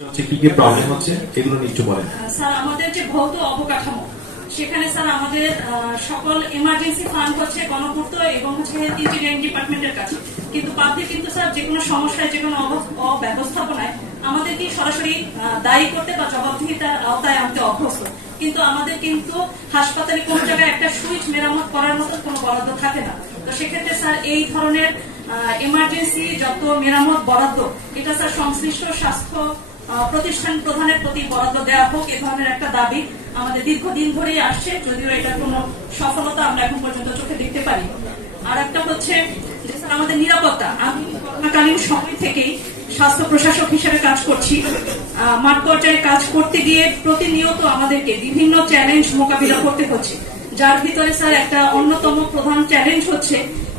কি কি প্রবলেম হচ্ছে এগুলো নিয়ে একটু বলেন। স্যার, আমাদের যে ভৌত অবকাঠামো সেখানে স্যার আমাদের সকল এমার্জেন্সি ফান্ড হচ্ছে গণপূর্ত এবং হচ্ছে হেলথ ইঞ্জিনিয়ারিং ডিপার্টমেন্টের কাছে, কিন্তু পাবলিক কিন্তু স্যার যে কোনো সমস্যায় যে কোনো অব্যবস্থাপনায় আমাদেরকে সরাসরি দায়ী করতে বা জবাবদিহিতার আওতায় আনতে অভ্যস্ত, কিন্তু আমাদের কিন্তু হাসপাতালে কোনো জায়গায় একটা সুইচ মেরামত করার মতো কোনো বরাদ্দ থাকে না। তো সেক্ষেত্রে স্যার এই ধরনের এমার্জেন্সি যত মেরামত বরাদ্দ এটা স্যার সংশ্লিষ্ট স্বাস্থ্য প্রতিষ্ঠান প্রধানের প্রতি বরাদ্দ দেওয়া হোক, এ ধরনের একটা দাবি আমাদের দীর্ঘদিন ধরেই আসছে, যদিও এটার কোনো সফলতা আমরা এখন পর্যন্ত চোখে দেখতে পারি। আর একটা হচ্ছে যে স্যার আমাদের নিরাপত্তা। আমি করোনাকালীন সময় থেকেই স্বাস্থ্য প্রশাসক হিসেবে কাজ করছি। মাঠ পর্যায়ে কাজ করতে গিয়ে প্রতিনিয়ত আমাদেরকে বিভিন্ন চ্যালেঞ্জ মোকাবিলা করতে হচ্ছে, যার ভিতরে স্যার একটা অন্যতম প্রধান চ্যালেঞ্জ হচ্ছে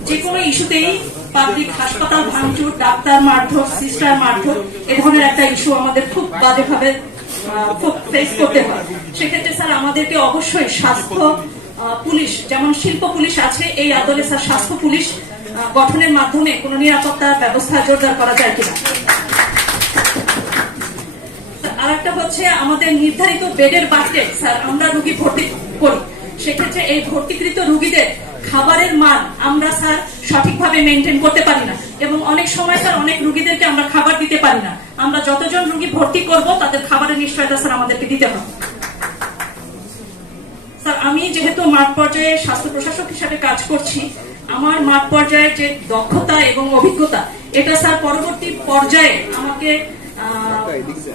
যে কোনো ইস্যুতেই পাবলিক হাসপাতাল ভাঙচুর, ডাক্তার মারধর, সিস্টার মারধর, এ ধরনের একটা ইস্যু আমাদের খুব বাজেভাবে ফেস করতে হয়। সেক্ষেত্রে স্যার আমাদেরকে অবশ্যই স্বাস্থ্য পুলিশ, যেমন শিল্প পুলিশ আছে, এই আদলে স্যার স্বাস্থ্য পুলিশ গঠনের মাধ্যমে কোন নিরাপত্তার ব্যবস্থা জোরদার করা যায় কিনা। আর একটা হচ্ছে আমাদের নির্ধারিত বেডের বাড়িতে স্যার আমরা রোগী ভর্তি করি, সেক্ষেত্রে এই ভর্তিকৃত রোগীদের খাবারের মান আমরা স্যার সঠিকভাবে মেনটেন করতে পারি না, এবং অনেক সময় স্যার অনেক রোগীদেরকে আমরা খাবার দিতে পারি না। আমরা যতজন রোগী ভর্তি করব তাদের খাবারের নিশ্চয়তা স্যার আমাদেরকে দিতে হবে। স্যার, আমি যেহেতু মাঠ পর্যায়ে স্বাস্থ্য প্রশাসক হিসাবে কাজ করছি, আমার মাঠ পর্যায়ের যে দক্ষতা এবং অভিজ্ঞতা এটা স্যার পরবর্তী পর্যায়ে আমাকে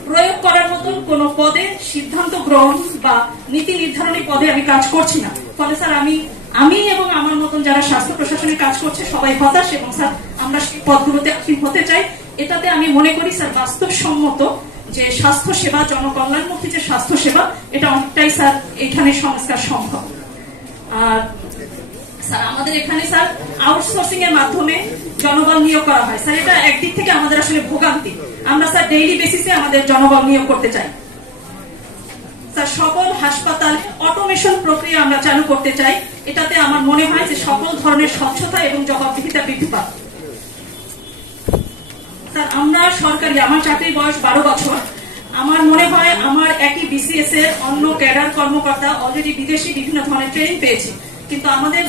প্রয়োগ করার মতন কোন পদে সিদ্ধান্ত গ্রহণ বা নীতি নির্ধারণী পদে আমি কাজ করছি না। ফলে স্যার আমি এবং আমার মতন যারা স্বাস্থ্য প্রশাসনে কাজ করছে সবাই হতাশ, এবং স্যার আমরা সেই পদগুলোতে হতে চাই। এটাতে আমি মনে করি স্যার বাস্তবসম্মত যে স্বাস্থ্য সেবা, জনকল্যাণমুখী যে স্বাস্থ্য সেবা, এটা অনেকটাই স্যার এখানে সংস্কার সম্ভব। আর স্যার আমাদের এখানে স্যার আউটসোর্সিং এর মাধ্যমে জনবল নিয়োগ করা হয়। স্যার এটা একদিক থেকে আমাদের আসলে ভোগান্তি। আমরা স্যার ডেইলি বেসিসে আমাদের জনবল নিয়োগ করতে চাই। স্যার সকল হাসপাতালে অটোমেশন প্রক্রিয়া আমরা চালু করতে চাই। এটাতে আমার মনে হয় যে সকল ধরনের স্বচ্ছতা এবং জবাবদিহিতা বৃদ্ধি পাবে। স্যার আমরা সরকারি, আমার চাকরির বয়স 12 বছর। আমার মনে হয় আমার একই বিসিএস এর অন্য ক্যাডার কর্মকর্তা অলরেডি বিদেশি বিভিন্ন ধরনের ট্রেনিং পেয়েছে, কিন্তু আমাদের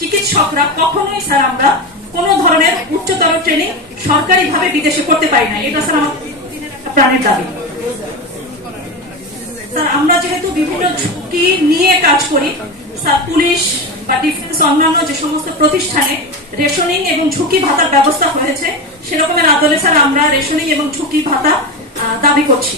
চিকিৎসকরা কখনোই স্যার আমরা কোন ধরনের উচ্চতর ট্রেনিং সরকারিভাবে বিদেশে করতে পারি না। এটা স্যার আমাদের একটা প্রাণের দাবি। স্যার আমরা যেহেতু বিভিন্ন ঝুঁকি নিয়ে কাজ করি, স্যার পুলিশ বা ডিফেন্স অন্যান্য যে সমস্ত প্রতিষ্ঠানে রেশনিং এবং ঝুঁকি ভাতার ব্যবস্থা হয়েছে, সেরকমের আদলে স্যার আমরা রেশনিং এবং ঝুঁকি ভাতা দাবি করছি।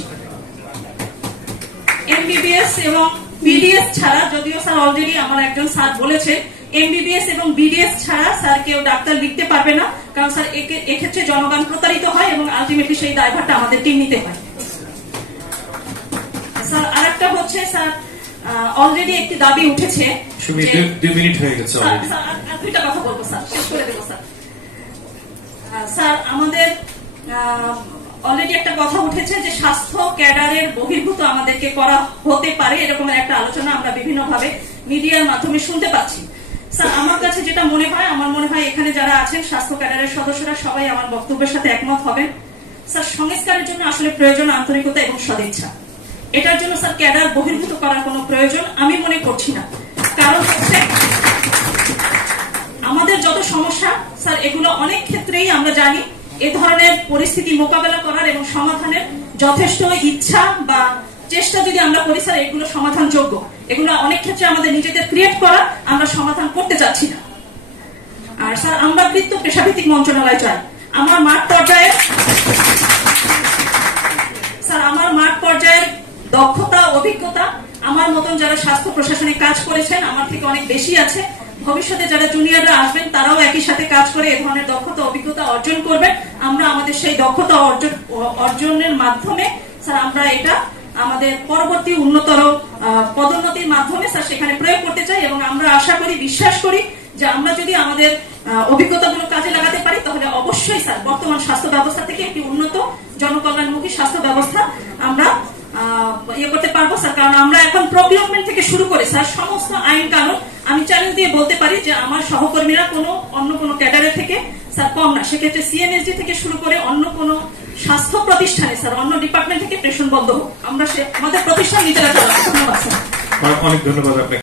এমবিবিএস এবং বিডিএস ছাড়া, যদিও স্যার অলরেডি আমার একজন স্যার বলেছে এমবিবিএস এবং বিডিএস ছাড়া স্যার কেউ ডাক্তার লিখতে পারবে না, কারণ স্যার এক্ষেত্রে জনগণ প্রতারিত হয় এবং আলটিমেটলি সেই দায়ভারটা আমাদেরকেই নিতে হয়। স্যার আরেকটা হচ্ছে স্যার অলরেডি একটি দাবি উঠেছে, 2 মিনিট হয়ে গেছে অলরেডি। স্যার আর দুইটা কথা বলবো স্যার, শেষ করে দেবো স্যার। স্যার আমাদের অলরেডি একটা কথা উঠেছে যে স্বাস্থ্য ক্যাডারের বহির্ভূত আমাদেরকে করা হতে পারে, এরকম একটা আলোচনা আমরা বিভিন্ন ভাবে মিডিয়ার মাধ্যমে শুনতে পাচ্ছি। স্যার আমার কাছে যেটা মনে হয়, আমার মনে হয় এখানে যারা আছেন স্বাস্থ্য ক্যাডারের সদস্যরা সবাই আমার বক্তব্যের সাথে একমত হবেন। স্যার সংস্কারের জন্য আসলে প্রয়োজন আন্তরিকতা এবং সদিচ্ছা। এটার জন্য স্যার ক্যাডার বহির্ভূত করার কোনো প্রয়োজন আমি মনে করছি না। কারণ হচ্ছে আমাদের যত সমস্যা স্যার এগুলো অনেক ক্ষেত্রেই আমরা জানি এ ধরনের পরিস্থিতি মোকাবেলা করার এবং সমাধানের যথেষ্ট ইচ্ছা বা চেষ্টা যদি আমরা করি স্যার এগুলো সমাধানযোগ্য। এগুলো অনেক ক্ষেত্রে আমাদের নিজেদের ক্রিয়েট করা, আমরা সমাধান করতে চাচ্ছি না। আর স্যার আমরা বৃত্ত পেশাভিত্তিক মন্ত্রণালয় চাই। আমার মাঠ পর্যায়ের দক্ষতা, অভিজ্ঞতা আমার মতন যারা স্বাস্থ্য প্রশাসনে কাজ করেছেন আমার থেকে অনেক বেশি আছে। ভবিষ্যতে যারা জুনিয়ররা আসবেন তারাও একই সাথে কাজ করে এ ধরনের দক্ষতা অভিজ্ঞতা অর্জন করবেন। আমরা আমাদের সেই দক্ষতা অর্জনের মাধ্যমে স্যার আমরা এটা আমাদের পরবর্তী উন্নতর পদোন্নতির মাধ্যমে স্যার সেখানে প্রয়োগ করতে চাই, এবং আমরা আশা করি, বিশ্বাস করি যে আমরা যদি আমাদের অভিজ্ঞতাগুলো কাজে লাগাতে পারি তাহলে অবশ্যই স্যার বর্তমান স্বাস্থ্য ব্যবস্থা থেকে একটি উন্নত জনকল্যাণমুখী স্বাস্থ্য ব্যবস্থা আমরা করতে পারবো স্যার। কারণ আমরা এখন প্রকিউরমেন্ট থেকে শুরু করে স্যার সমস্ত আইন কানুন আমি চ্যালেঞ্জ দিয়ে বলতে পারি যে আমার সহকর্মীরা অন্য কোনো ক্যাডারের থেকে স্যার কম না। সেক্ষেত্রে সিএমএসডি থেকে শুরু করে অন্য কোনো স্বাস্থ্য প্রতিষ্ঠানে স্যার অন্য ডিপার্টমেন্ট থেকে প্রেষণ বন্ধ হোক, আমরা আমাদের প্রতিষ্ঠান নিজেরা চালাবো। ধন্যবাদ স্যার। অনেক ধন্যবাদ আপনাকে।